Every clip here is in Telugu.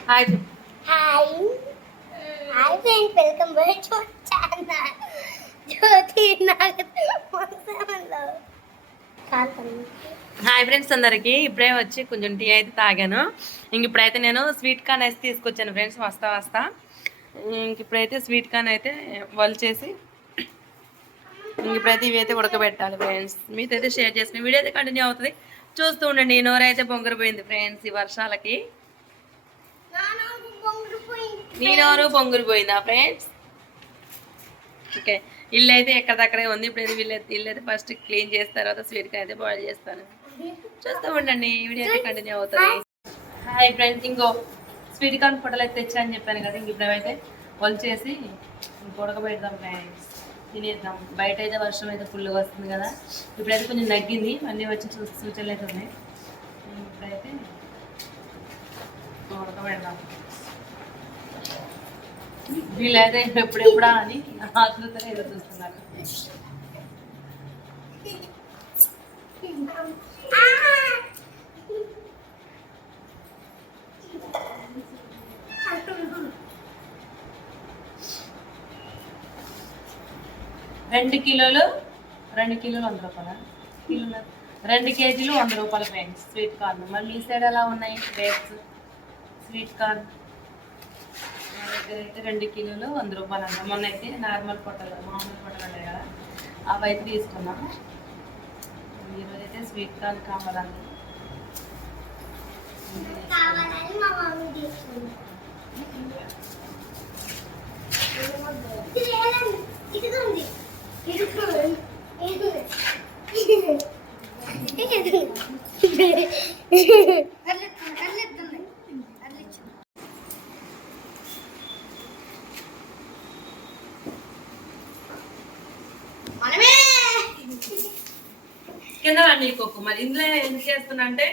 హాయ్ చెప్పు. Hi hi friend welcome back to channel Jyothi నాగలో hi friends అందరికి. ఇప్పుడే వచ్చి కొంచెం టీ అయితే తాగాను. ఇంక ఇప్పుడైతే నేను స్వీట్ కార్న్ అయితే తీసుకొచ్చాను ఫ్రెండ్స్ వస్తా వస్తా. ఇంక ఇప్పుడైతే స్వీట్ కార్న్ అయితే వల్ చేసి ఇంక ఇప్పుడైతే ఇవి అయితే ఉడకబెట్టాలి ఫ్రెండ్స్ మీతో అయితే షేర్ చేసిన వీడియో అయితే కంటిన్యూ అవుతుంది. చూస్తూ ఉండండి. నోరైతే పొంగరిపోయింది ఫ్రెండ్స్ ఈ వర్షాలకి. నీ నోరు పొంగురిపోయిందా ఫ్రెండ్స్ ఓకే ఇల్లు అయితే ఎక్కడదక్కడే ఉంది. ఇప్పుడు వీళ్ళు ఇల్లు అయితే ఫస్ట్ క్లీన్ చేసిన తర్వాత స్వీట్ అయితే బాయిల్ చేస్తాను చూస్తూ ఉండండి వీడియో అయితే కంటిన్యూ అవుతుంది. హాయ్ ఫ్రెండ్స్ ఇంకో స్వీట్ కార్న్ ఫోటోలు అయితే తెచ్చాను చెప్పాను కదా ఇంక ఇప్పుడు అయితే వల్ చేసి ఉడకబెడదాం ఫ్రెండ్స్ తినేద్దాం. బయట అయితే వర్షం అయితే ఫుల్గా వస్తుంది కదా. ఇప్పుడైతే కొంచెం తగ్గింది అన్నీ వచ్చి చూసి సూచనలు అయితే ఉన్నాయి. ఇప్పుడైతే ఉడకబెడదాం వీళ్ళైతే ఎప్పుడెప్పుడా అని ఆతృతలో ఎదురు చూస్తున్నారు. రెండు కిలోలు రెండు కిలోలు వంద రూపాయల? కిలో రెండు కేజీలు వంద రూపాయల ఫ్రెండ్స్ స్వీట్ కార్న్. మళ్ళీ ఈ సైడ్ ఎలా ఉన్నాయి? Grapes sweet corn? దగ్గర అయితే రెండు కిలోలు వంద రూపాయలు అంట మొన్న అయితే నార్మల్ పొట్టలు మామూలు పొట్టలు ఉన్నాయి కదా అవి అయితే తీసుకున్నాం ఈరోజు అయితే స్వీట్ కార్న్ కావాలండి. కావాలని కింద రండి కొక్కు మరి ఇందులో ఎందుకు చేస్తున్నా అంటే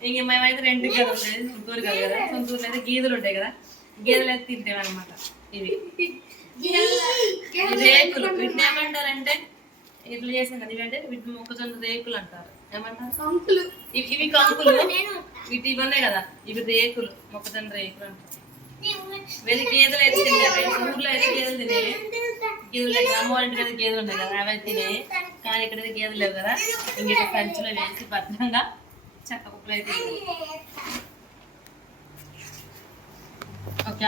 ఇంక మేమైతే రెండు గేదెలు ఉంటాయి సొంతూరు కాదు కదా. సొంతూరులో అయితే గీదలు ఉంటాయి కదా. గేదెలు అయితే తింటాం అనమాట ఇవి రేకులు. వీటిని ఏమంటారంటే ఇట్లా చేసాం కదా ఇవి అంటే వీటిని మొక్కజొన్న రేకులు అంటారు. ఏమంటారు? ఇవి ఇవి కంకులు. వీటి ఇవి ఉన్నాయి కదా ఇవి రేకులు మొక్కజొన్న రేకులు అంటారు. వేరే గేదెలు అయితే తింటారు ఊర్లో అయితే గేదెలు తినే గేదెలు అమ్మ వాళ్ళ ఇంటి మీద గేదెలు ఉన్నాయి కదా అవి తినే. కానీ ఇక్కడ అయితే గేదెలు లేవు కదా. ఇంక కంచులో వేసి భద్రంగా చెక్క కుప్పలు అయితే తినేవి. ఓకే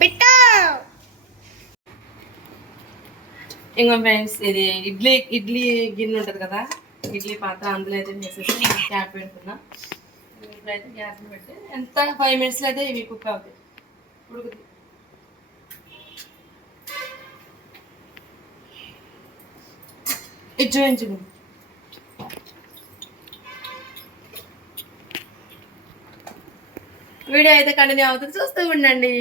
బిట్ట! ఇంకో ఫ్రెండ్స్ ఇది ఇడ్లీ ఇడ్లీ గిన్నె ఉంటుంది కదా ఇడ్లీ పాత్ర అందులో అయితే వేసేసి క్యాప్ పెట్టుకున్నా. ఇప్పుడైతే గ్యాస్ పెట్టి ఎంత ఫైవ్ మినిట్స్లో అయితే ఇవి కుక్ అవుతాయి. ఉడుకుతుంది ఇది చూపించు. వీడియో అయితే కంటిన్యూ అవుతుంది. చూస్తూ ఉండండి.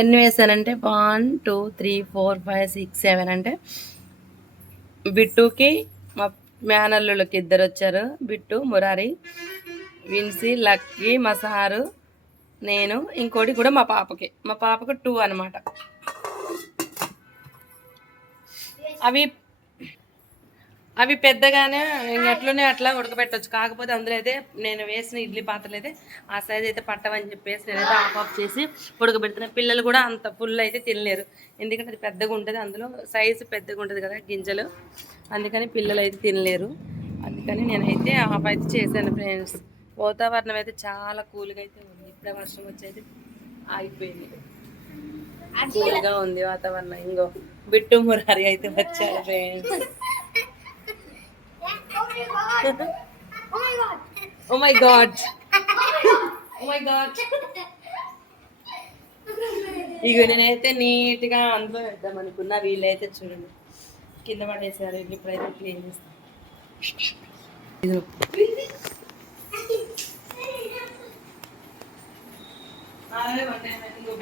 ఎన్ని వేసానంటే one two three four five six seven అంటే బిట్టుకి మా మేనల్లుళ్ళకి ఇద్దరు వచ్చారు. బిట్టు మురారి విన్సీ లక్కీ మా సారు నేను ఇంకోటి కూడా మా పాపకి. మా పాపకు టూ అనమాట అవి అవి పెద్దగానే అట్లనే అట్లా ఉడకబెట్టచ్చు. కాకపోతే అందులో అయితే నేను వేసిన ఇడ్లీ పాత్రలు అయితే ఆ సైజ్ అయితే పట్టవని చెప్పేసి నేనైతే ఆఫ్ ఆఫ్ చేసి ఉడకబెడుతున్నా పిల్లలు కూడా అంత ఫుల్ అయితే తినలేరు. ఎందుకంటే అది పెద్దగా ఉంటుంది అందులో సైజు పెద్దగా ఉంటుంది కదా గింజలు. అందుకని పిల్లలు అయితే తినలేరు. అందుకని నేనైతే ఆఫ్ అయితే చేశాను ఫ్రెండ్స్ వాతావరణం అయితే చాలా కూల్గా అయితే ఉంది. ఇప్పుడే వర్షం వచ్చి అయితే ఆగిపోయింది. కూల్గా ఉంది వాతావరణం. ఇంకో బిట్టు మురారి అయితే వచ్చారు friends Oh oh my god. Oh my god. ఇక నేనైతే నీట్గా అందులో వేద్దాం అనుకున్నా. వీళ్ళైతే చూడండి. కింద పడేసారు. ఇప్పుడైతే క్లీన్ చేస్తాను ఇది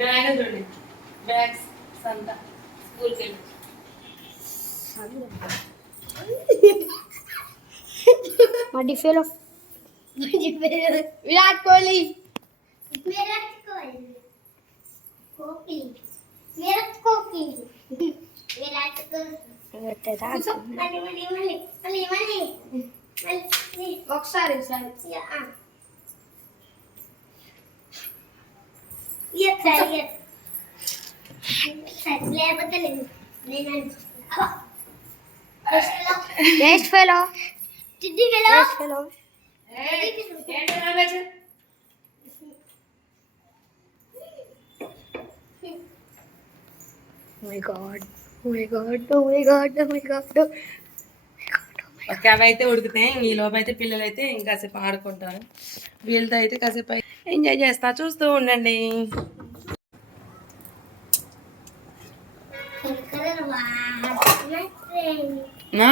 బ్యాగ్ చూడండి. బ్యాగ్స్ సంత స్కూల్కి వెళ్ళి. మా డిఫేలో విరాట్ కోహ్లీ విరాట్ కోహ్లీ కోహ్లీ విరాట్ కోహ్లీ విరాట్ కోహ్లీ మళ్ళీ మళ్ళీ మళ్ళీ మళ్ళీ మళ్ళీ ఒకసారి ఒకసారి లేకపోతే లేదు నేను వేస్ట్ ఫెలో చిట్టి Oh my god. Oh my god. Oh my god. Oh my god. Okay అవి అయితే ఉడికితాయి ఈ లోపు అయితే పిల్లలు అయితే ఇంకాసేపు ఆడుకుంటారు. వీళ్ళతో అయితే కాసేపు ఎంజాయ్ చేస్తా చూస్తూ ఉండండి. నా?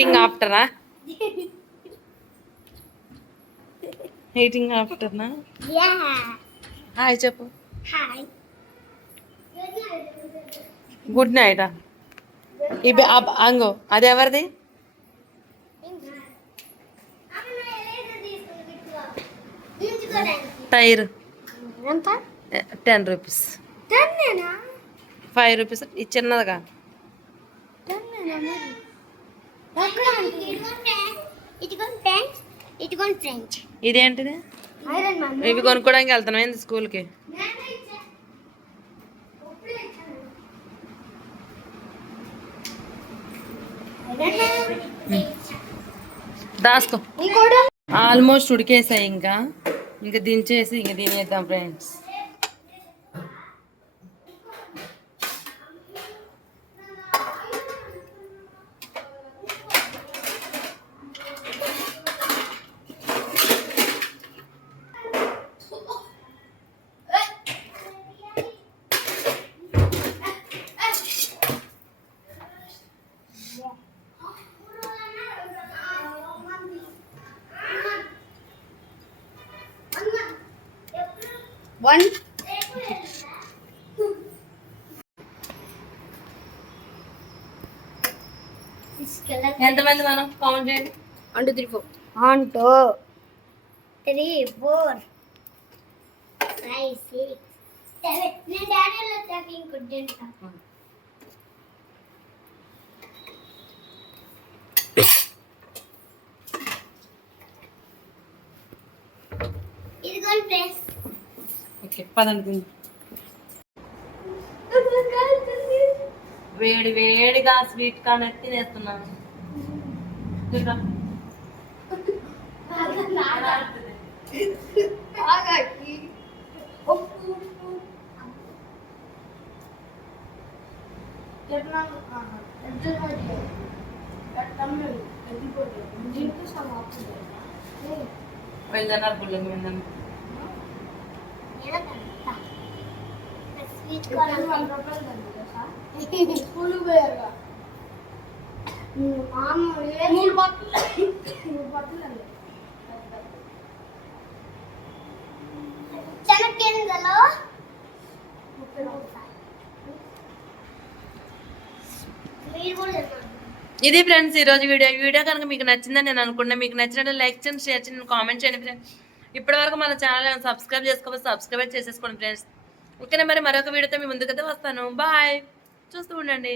టింగ్ ఆఫ్టరా హీటింగ్ ఆఫ్టర్నా హాయ్ చెప్పు. హాయ్ గుడ్ నైట్ ఇవి అంగో అది ఎవరిది? టైర్. ఎంత? Ten rupees. ఫైవ్ రూపీస్ ఇది చిన్నదిగా టన్నేనా ఇదిగోండి ఫ్రెండ్స్ ఇదిగోండి ఫ్రెండ్స్ ఇదేంటిది? ఇవి కొనుక్కోవడానికి వెళ్తున్నాం ఏంది స్కూల్కి? దాసుకో. ఆల్మోస్ట్ ఉడికేసాయి ఇంకా. ఇంకా దించేసి ఇంకా తినేద్దాం ఫ్రెండ్స్. వన్. ఎంతమంది మనం? కౌంట్ చేయండి. One two three four one two three four five six seven నేను డాడీలో వచ్చాక ఇంకోటి తింటా ఇదిగోండి ఫ్రెండ్స్ ఓకే పదండి వేడి వేడిగా స్వీట్ కార్న్ ఎత్తి వేస్తున్నాను చూద్దాం. వెళ్ళన్నారు పుల్లకి వెళ్ళను స్వీట్ కార్న్ స్కూల్ పోయారు మూడు బట్టలు మూడు బట్టలు చెనక్కిందలో ఇది ఫ్రెండ్స్ ఈరోజు వీడియో. ఈ వీడియో కనుక మీకు నచ్చిందని నేను అనుకున్నా మీకు నచ్చినట్టు లైక్ చేయండి షేర్ చేయండి కామెంట్ చేయండి ఫ్రెండ్స్. ఇప్పటివరకు మన ఛానల్ సబ్స్క్రైబ్ చేసుకోవాలి సబ్స్క్రైబ్ చేసేసుకోండి ఫ్రెండ్స్. ఓకేనా మరి మరొక వీడియోతో మీ ముందుకైతే వస్తాను. బాయ్. చూస్తూ ఉండండి.